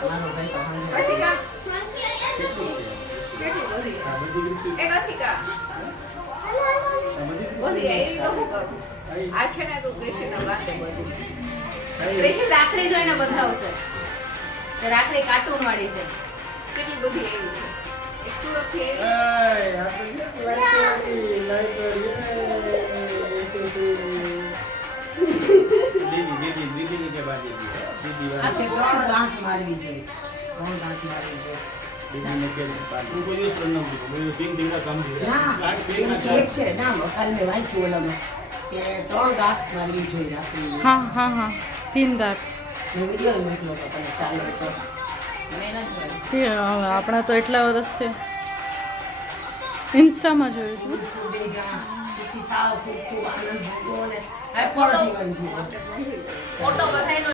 મારો ભાઈ તો હાંજે અશિકા કેટલું કેટલી બધી આ બધી ગ્રીસી એક અશિકા બધી બધી એવી તો શું કરું આ છે ને તો કૃષ્ણ વાતે બધી કૃષ્ણ રાખડી જોઈને બંધાવશે તો રાખડી કાર્ટૂન વાળી છે કેટલી બધી એવી છે એક સુરત થી એવી આ તો દીદી ની કે બાજી દીદી આ છે 3 ગાંઠ મારવી છે 3 ગાંઠ મારવી છે દીદી ને કે તું કોઈ દિવસ પણ ન બોલ તીન દિવસ કામ છે ના ગાંઠ બે એમ ના કે ચાર છે ના કાલ મેં વાંચ્યું ઓલામાં કે 3 ગાંઠ મારવી જોઈએ રાખડી हाँ हाँ हाँ 3 गांठ મેં વિડિયો મોકલ્યો તો તમે ચાલે તો મેં નથી જોયું. આપણા તો એટલા વર્ષથી ઇન્સ્ટામાં જોયું હતું સુખી થાવ ખૂબ ખૂબ આનંદ ભોગવો અને હેપી જીવન જીવો ફોટો